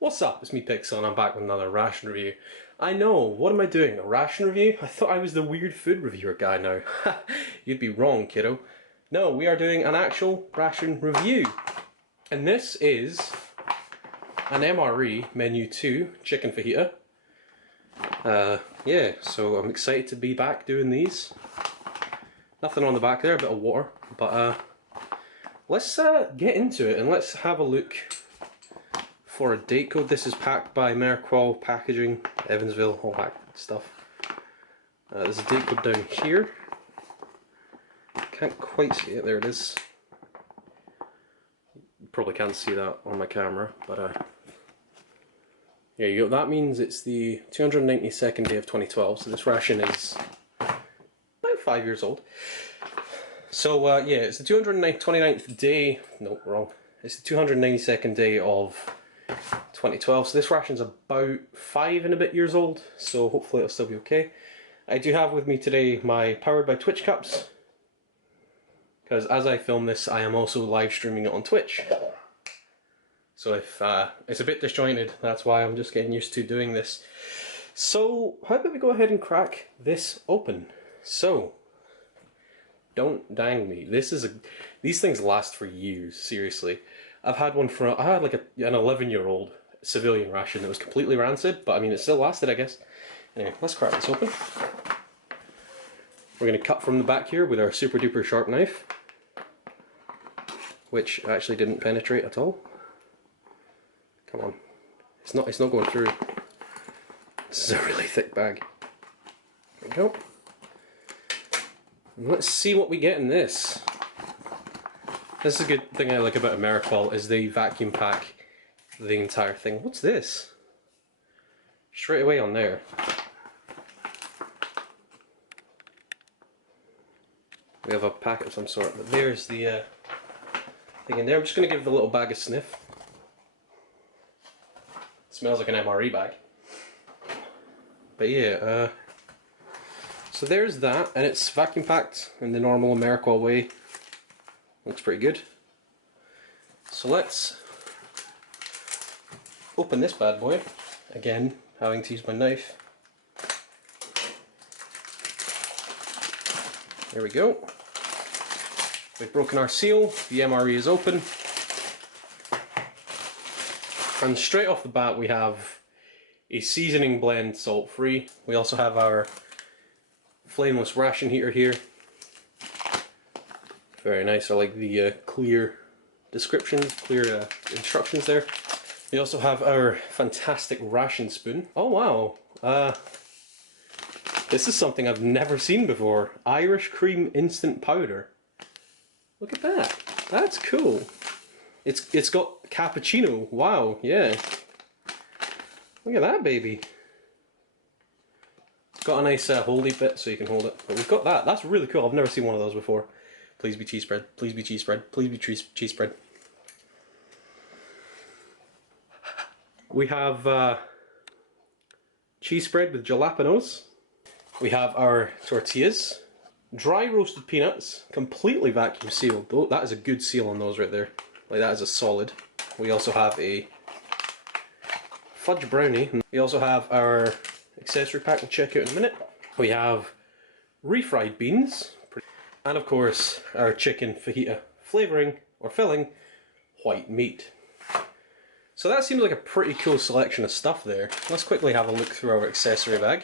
What's up? It's me, Pixel, and I'm back with another ration review. I know, what am I doing? A ration review? I thought I was the weird food reviewer guy now. You'd be wrong, kiddo. No, we are doing an actual ration review. And this is an MRE Menu 2 chicken fajita. Yeah, so I'm excited to be back doing these. Nothing on the back there, a bit of water, but let's get into it and let's have a look for a date code. This is packed by MRE Packaging, Evansville, all that stuff. There's a date code down here. Can't quite see it, there it is. You probably can't see that on my camera, but there you go. That means it's the 292nd day of 2012, so this ration is about 5 years old. So yeah, it's the 229th day, no, wrong. It's the 292nd day of 2012, so this ration's about 5 and a bit years old, so hopefully it'll still be okay. I do have with me today my Powered by Twitch cups, because as I film this I am also live streaming it on Twitch. So if it's a bit disjointed, that's why I'm just getting used to doing this. So how about we go ahead and crack this open. So, don't dang me. These things last for years, seriously. I had like an 11-year-old civilian ration that was completely rancid, but I mean it still lasted, I guess. Anyway, let's crack this open. We're going to cut from the back here with our super duper sharp knife, which actually didn't penetrate at all. Come on, it's not going through. This is a really thick bag. There we go. And let's see what we get in this. This is a good thing I like about MRE is they vacuum pack the entire thing. What's this? Straight away on there. We have a packet of some sort, but there's the thing in there. I'm just going to give the little bag a sniff. It smells like an MRE bag. But yeah, so there's that, and it's vacuum packed in the normal MRE way. Looks pretty good. So let's open this bad boy. Again, having to use my knife. There we go. We've broken our seal, the MRE is open. And straight off the bat we have a seasoning blend, salt free. We also have our flameless ration heater here. Very nice. I like the clear descriptions, clear instructions there. We also have our fantastic ration spoon. Oh wow, this is something I've never seen before. Irish cream instant powder. Look at that. That's cool. It's got cappuccino. Wow, yeah. Look at that baby. It's got a nice holdy bit so you can hold it. But we've got that. That's really cool. I've never seen one of those before. Please be cheese spread. Please be cheese spread. Please be cheese spread. We have cheese spread with jalapenos. We have our tortillas. Dry roasted peanuts, completely vacuum sealed. Though that is a good seal on those right there. Like that is a solid. We also have a fudge brownie. We also have our accessory pack, we'll check out in a minute. We have refried beans. And of course, our chicken fajita flavouring, or filling, white meat. So that seems like a pretty cool selection of stuff there. Let's quickly have a look through our accessory bag.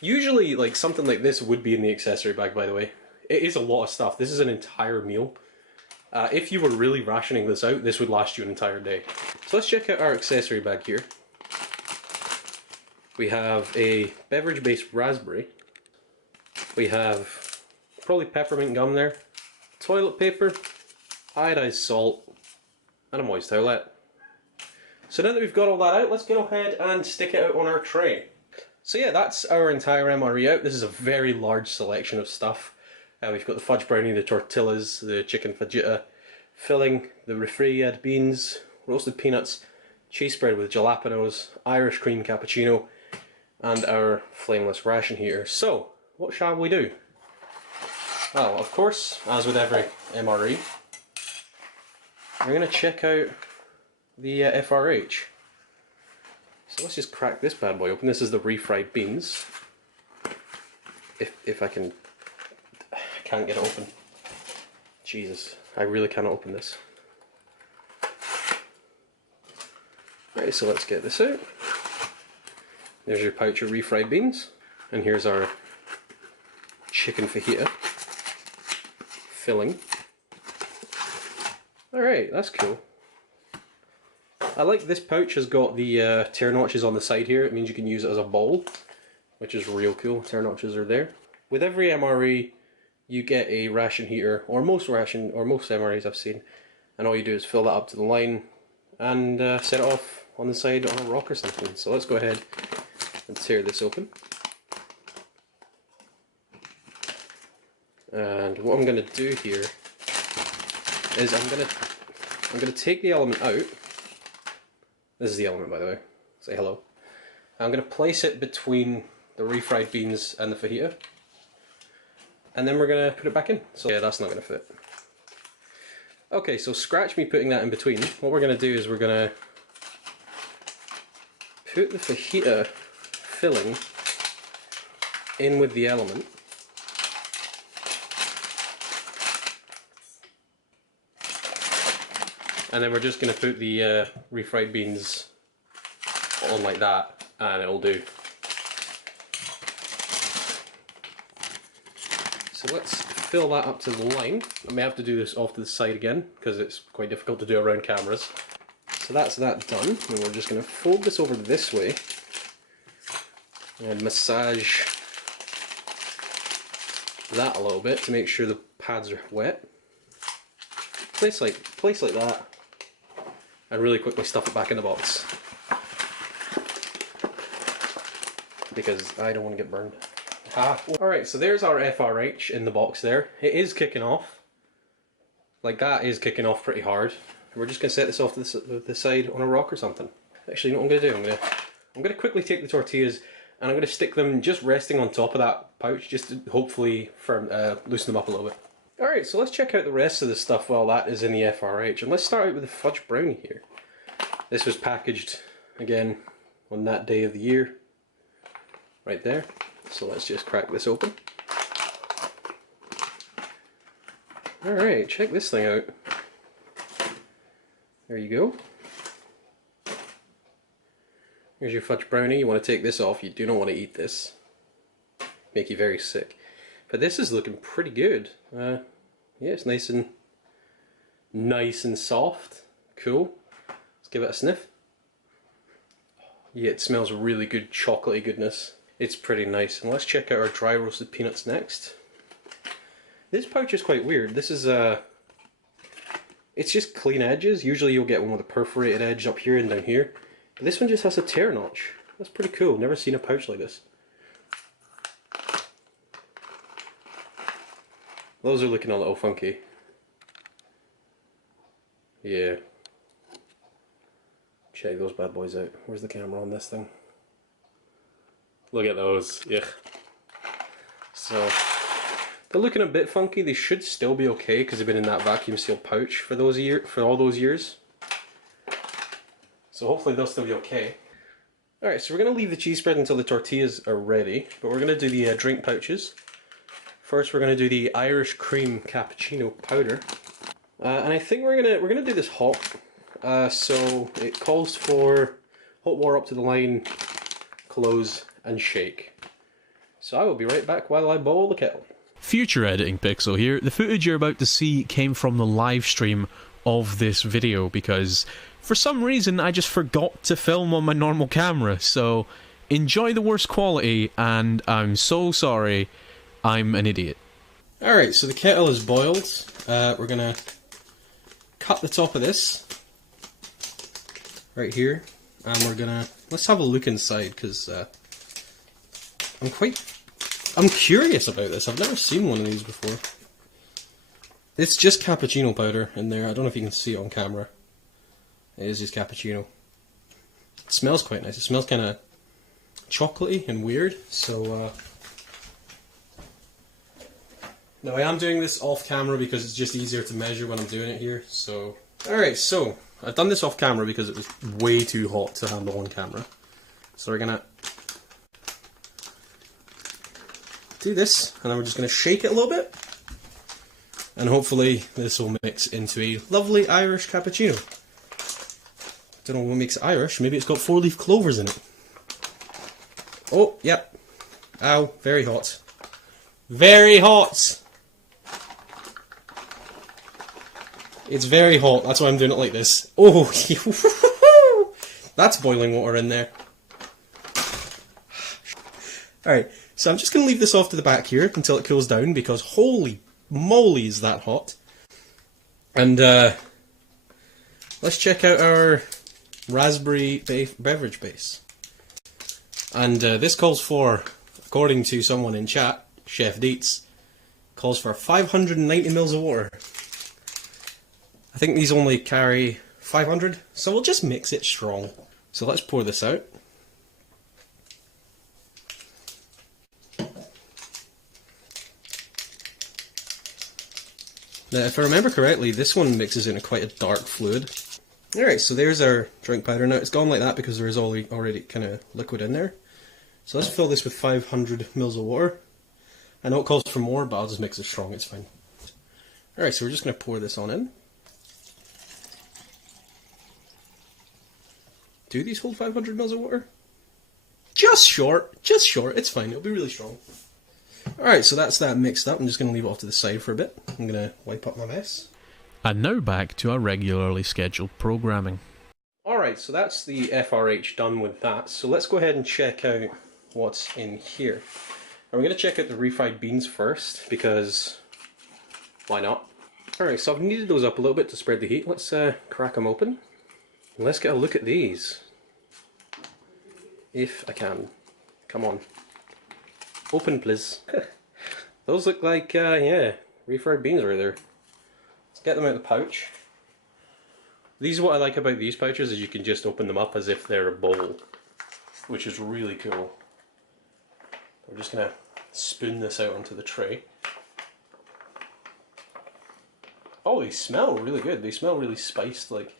Usually, like something like this would be in the accessory bag, by the way. It is a lot of stuff. This is an entire meal. If you were really rationing this out, this would last you an entire day. So let's check out our accessory bag here. We have a beverage-based raspberry. We have probably peppermint gum there, toilet paper, iodized salt, and a moist towelette. So now that we've got all that out, let's go ahead and stick it out on our tray. So yeah, that's our entire MRE out. This is a very large selection of stuff. We've got the fudge brownie, the tortillas, the chicken fajita, filling, the refried beans, roasted peanuts, cheese spread with jalapenos, Irish cream cappuccino, and our flameless ration heater. So, what shall we do? Well, of course, as with every MRE, we're going to check out the FRH. So let's just crack this bad boy open. This is the refried beans. If I can, I can't get it open. Jesus, I really cannot open this. Right, so let's get this out. There's your pouch of refried beans, and here's our chicken fajita filling. Alright, that's cool. I like this pouch has got the tear notches on the side here. It means you can use it as a bowl, which is real cool. Tear notches are there. With every MRE, you get a ration heater, or most MREs I've seen, and all you do is fill that up to the line and set it off on the side on a rock or something. So let's go ahead and tear this open. And what I'm going to do here is I'm going to take the element out. This is the element, by the way. Say hello. I'm going to place it between the refried beans and the fajita, and then we're going to put it back in. So yeah, that's not going to fit. Okay, so scratch me putting that in between. What we're going to do is we're going to put the fajita filling in with the element. And then we're just going to put the refried beans on like that, and it'll do. So let's fill that up to the line. I may have to do this off to the side again, because it's quite difficult to do around cameras. So that's that done, and we're just going to fold this over this way and massage that a little bit to make sure the pads are wet. Place like that, and really quickly stuff it back in the box, because I don't want to get burned. Alright, so there's our FRH in the box there. It is kicking off. Like, that is kicking off pretty hard. We're just going to set this off to the side on a rock or something. Actually, you know what I'm going to do? I'm going to quickly take the tortillas and I'm going to stick them just resting on top of that pouch, just to hopefully loosen them up a little bit. Alright, so let's check out the rest of the stuff while that is in the FRH. And let's start out with the fudge brownie here. This was packaged, again, on that day of the year. Right there. So let's just crack this open. Alright, check this thing out. There you go. Here's your fudge brownie. You want to take this off. You do not want to eat this. Make you very sick. But this is looking pretty good. Yeah, it's nice and soft. Cool. Let's give it a sniff. Yeah, it smells really good, chocolatey goodness. It's pretty nice. And let's check out our dry roasted peanuts next. This pouch is quite weird. This is it's just clean edges. Usually you'll get one with a perforated edge up here and down here. But this one just has a tear notch. That's pretty cool. Never seen a pouch like this. Those are looking a little funky. Yeah. Check those bad boys out. Where's the camera on this thing? Look at those. Yeah. So they're looking a bit funky. They should still be okay because they've been in that vacuum sealed pouch for all those years. So hopefully they'll still be okay. Alright, so we're going to leave the cheese spread until the tortillas are ready, but we're going to do the drink pouches. First we're going to do the Irish cream cappuccino powder. And I think we're gonna do this hot. So it calls for hot water up to the line, close and shake. So I will be right back while I boil the kettle. Future editing Pixel here. The footage you're about to see came from the live stream of this video because for some reason I just forgot to film on my normal camera, so enjoy the worst quality, and I'm so sorry, I'm an idiot. Alright, so the kettle is boiled. We're gonna cut the top of this right here, and let's have a look inside, because I'm curious about this. I've never seen one of these before. It's just cappuccino powder in there. I don't know if you can see it on camera. It is just cappuccino. It smells quite nice. It smells kind of chocolatey and weird. So now I am doing this off camera because it's just easier to measure when I'm doing it here. So alright, so I've done this off camera because it was way too hot to handle on camera. So we're gonna do this, and then we're just gonna shake it a little bit. And hopefully this will mix into a lovely Irish cappuccino. Don't know what makes it Irish, maybe it's got 4-leaf clovers in it. Oh, yep. Ow, very hot. Very hot! It's very hot, that's why I'm doing it like this. Oh, that's boiling water in there. Alright, so I'm just going to leave this off to the back here until it cools down, because holy moly is that hot. And let's check out our raspberry beverage base. And this calls for, according to someone in chat, Chef Deets, calls for 590 mils of water. I think these only carry 500, so we'll just mix it strong. So let's pour this out. Now, if I remember correctly, this one mixes into quite a dark fluid. Alright, so there's our drink powder. Now it's gone like that because there is already kind of liquid in there. So let's fill this with 500 mils of water. I know it calls for more, but I'll just mix it strong, it's fine. Alright, so we're just going to pour this on in. Do these hold 500 mils of water? Just short, it's fine, it'll be really strong. Alright, so that's that mixed up. I'm just going to leave it off to the side for a bit. I'm going to wipe up my mess. And now back to our regularly scheduled programming. Alright, so that's the FRH done with that. So let's go ahead and check out what's in here. And we're going to check out the refried beans first, because why not? Alright, so I've kneaded those up a little bit to spread the heat. Let's crack them open. And let's get a look at these. If I can. Come on. Open, please. Those look like, yeah, refried beans right there. Let's get them out of the pouch. These, what I like about these pouches is you can just open them up as if they're a bowl, which is really cool. We're just going to spoon this out onto the tray. Oh, they smell really good. They smell really spiced, like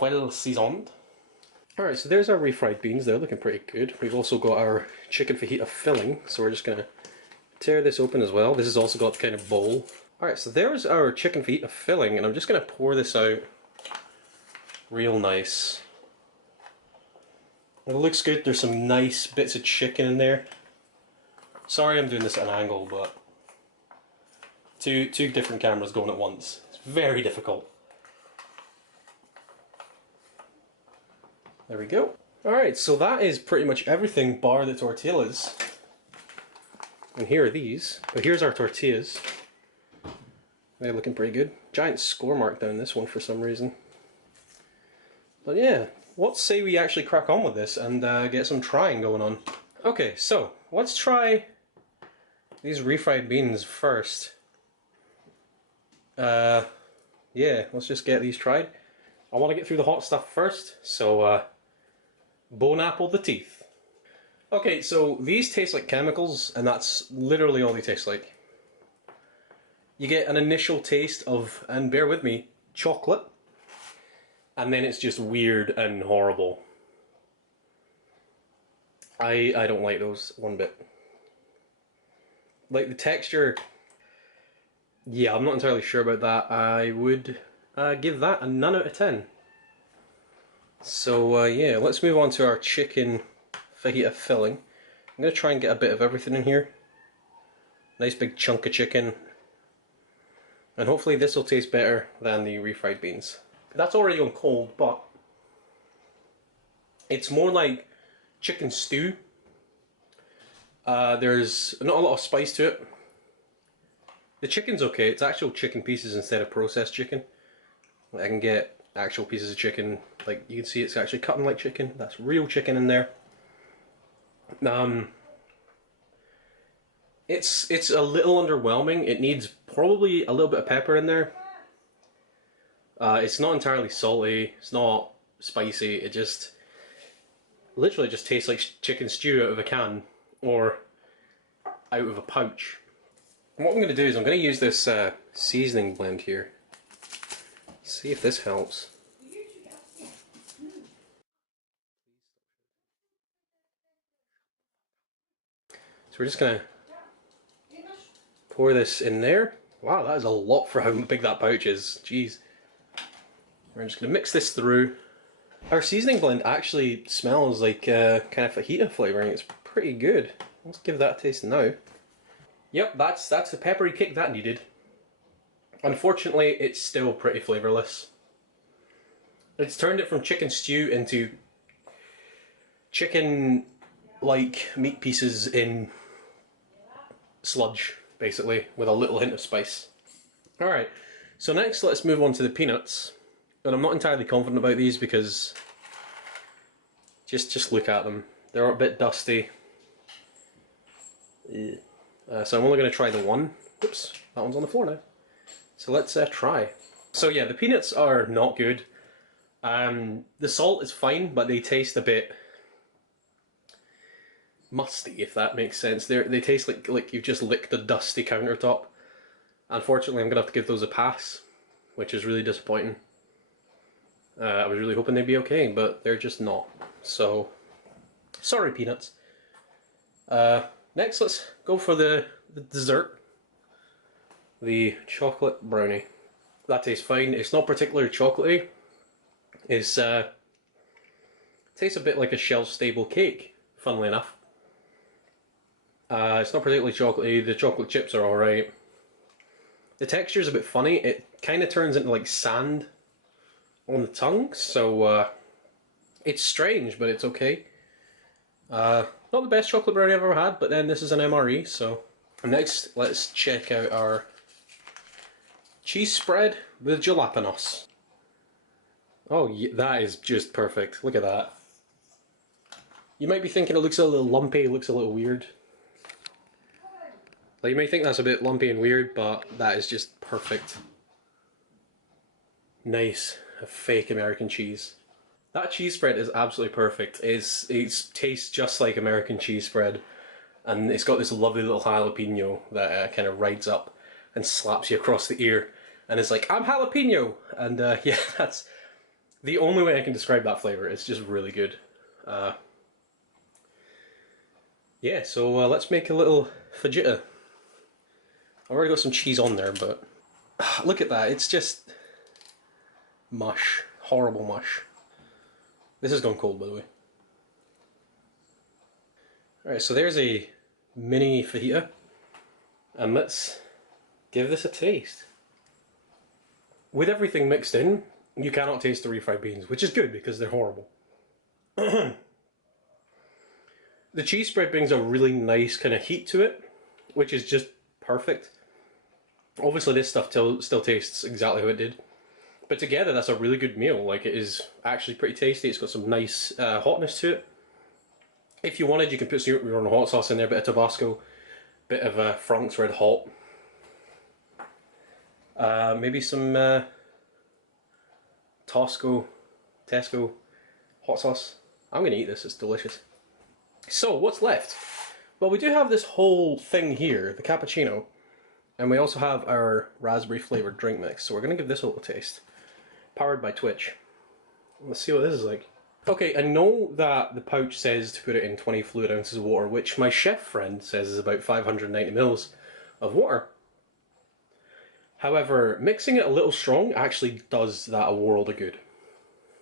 well seasoned. Alright, so there's our refried beans. They're looking pretty good. We've also got our chicken fajita filling, so we're just going to tear this open as well. This has also got the kind of bowl. Alright, so there's our chicken fajita filling, and I'm just going to pour this out real nice. It looks good. There's some nice bits of chicken in there. Sorry I'm doing this at an angle, but two different cameras going at once. It's very difficult. There we go. Alright, so that is pretty much everything bar the tortillas. And here are these. But here's our tortillas. They're looking pretty good. Giant score mark down this one for some reason. But yeah, let's say we actually crack on with this and get some trying going on. Okay, so let's try these refried beans first. Yeah, let's just get these tried. I want to get through the hot stuff first, so bone apple the teeth. Okay, so these taste like chemicals, and that's literally all they taste like. You get an initial taste of, and bear with me, chocolate, and then it's just weird and horrible. I don't like those one bit. Like the texture, yeah, I'm not entirely sure about that. I would give that a 9 out of 10. So yeah, let's move on to our chicken fajita filling. I'm going to try and get a bit of everything in here. Nice big chunk of chicken. And hopefully this will taste better than the refried beans. That's already on cold, but it's more like chicken stew. There's not a lot of spice to it. The chicken's okay, it's actual chicken pieces instead of processed chicken. I can get actual pieces of chicken, like you can see it's actually cutting like chicken. That's real chicken in there. It's a little underwhelming. It needs probably a little bit of pepper in there. It's not entirely salty, it's not spicy, it just literally just tastes like chicken stew out of a can or out of a pouch. And what I'm going to do is I'm going to use this seasoning blend here. See if this helps. we're just gonna pour this in there. Wow, that is a lot for how big that pouch is. Jeez. We're just gonna mix this through. Our seasoning blend actually smells like kind of fajita flavouring. It's pretty good. Let's give that a taste now. Yep, that's the peppery kick that needed. Unfortunately, it's still pretty flavourless. It's turned it from chicken stew into chicken-like meat pieces in sludge, basically, with a little hint of spice. Alright, so next let's move on to the peanuts. And I'm not entirely confident about these because just look at them. They're a bit dusty. So I'm only going to try the one. Oops, that one's on the floor now. So let's try. So yeah, the peanuts are not good. The salt is fine, but they taste a bit musty, if that makes sense. They taste like you've just licked a dusty countertop. Unfortunately, I'm going to have to give those a pass, which is really disappointing. I was really hoping they'd be okay, but they're just not. So, sorry peanuts. Next, let's go for the dessert. The chocolate brownie. That tastes fine. It's not particularly chocolatey. It's tastes a bit like a shelf-stable cake, funnily enough. It's not particularly chocolatey. The chocolate chips are alright. The texture's a bit funny. It kind of turns into like sand on the tongue, so it's strange, but it's okay. Not the best chocolate brownie I've ever had, but then this is an MRE, so... Next, let's check out our cheese spread with jalapenos. Oh, yeah, that is just perfect. Look at that. You might be thinking it looks a little lumpy, it looks a little weird. Like, you may think that's a bit lumpy and weird, but that is just perfect. Nice. A fake American cheese. That cheese spread is absolutely perfect. It tastes just like American cheese spread, and it's got this lovely little jalapeno that kind of rides up and slaps you across the ear, and it's like, I'm jalapeno! And yeah, that's the only way I can describe that flavour. It's just really good. Yeah, so let's make a little fajita. I've already got some cheese on there, but look at that, it's just mush. Horrible mush. This has gone cold, by the way. Alright, so there's a mini fajita, and let's give this a taste. With everything mixed in, you cannot taste the refried beans, which is good because they're horrible. The cheese spread brings a really nice kind of heat to it, which is just perfect. Obviously this stuff still tastes exactly how it did. But together, that's a really good meal. Like, it is actually pretty tasty. It's got some nice hotness to it. If you wanted, you can put your own hot sauce in there, a bit of Tabasco, bit of Frank's Red Hot. Maybe some Tesco hot sauce. I'm going to eat this, it's delicious. So, what's left? Well, we do have this whole thing here, the cappuccino, and we also have our raspberry flavoured drink mix, so we're going to give this a little taste. Powered by Twitch. Let's see what this is like. Okay, I know that the pouch says to put it in 20 fluid ounces of water, which my chef friend says is about 590 mils of water. However, mixing it a little strong actually does that a world of good.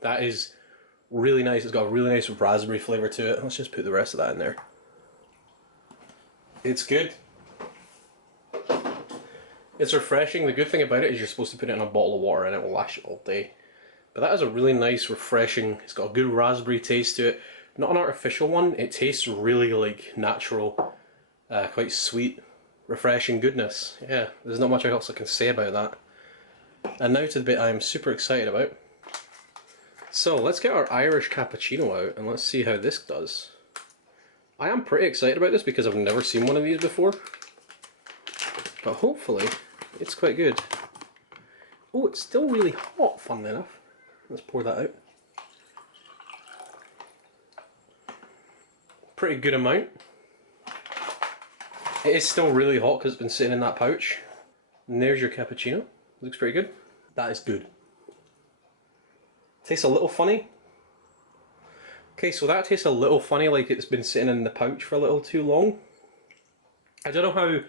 That is really nice. It's got a really nice raspberry flavour to it. Let's just put the rest of that in there. It's good. It's refreshing. The good thing about it is you're supposed to put it in a bottle of water and it will last you all day. But that is a really nice, refreshing, it's got a good raspberry taste to it. Not an artificial one, it tastes really like natural, quite sweet, refreshing goodness. Yeah, there's not much else I can say about that. And now to the bit I am super excited about. So let's get our Irish cappuccino out and let's see how this does. I am pretty excited about this because I've never seen one of these before. But hopefully, it's quite good. Oh, it's still really hot, funnily enough. Let's pour that out. Pretty good amount. It is still really hot because it's been sitting in that pouch. And there's your cappuccino. Looks pretty good. That is good. Tastes a little funny. Okay, so that tastes a little funny, like it's been sitting in the pouch for a little too long. I don't know how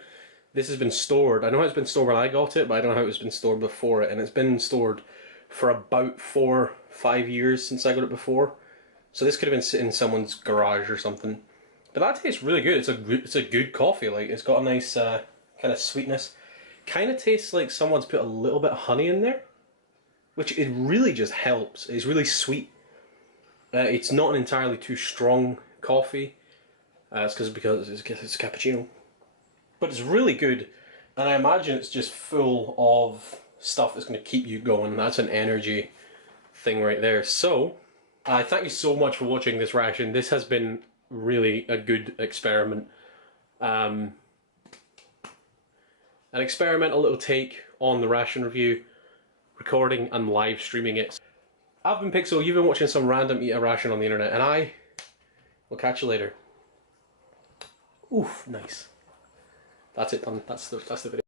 this has been stored. I know how it's been stored when I got it, but I don't know how it's been stored before it. And it's been stored for about 4-5 years since I got it before. So this could have been sitting in someone's garage or something. But that tastes really good. It's a good coffee. Like, it's got a nice kind of sweetness. Kind of tastes like someone's put a little bit of honey in there, which it really just helps. It's really sweet. It's not an entirely too strong coffee. It's because it's a cappuccino. But it's really good, and I imagine it's just full of stuff that's going to keep you going. That's an energy thing right there. So, thank you so much for watching this ration. This has been really a good experiment. An experimental little take on the ration review, recording and live streaming it. I've been Pixel, you've been watching some random eat a ration on the internet, and I will catch you later. Oof, nice. That's it done. That's the video.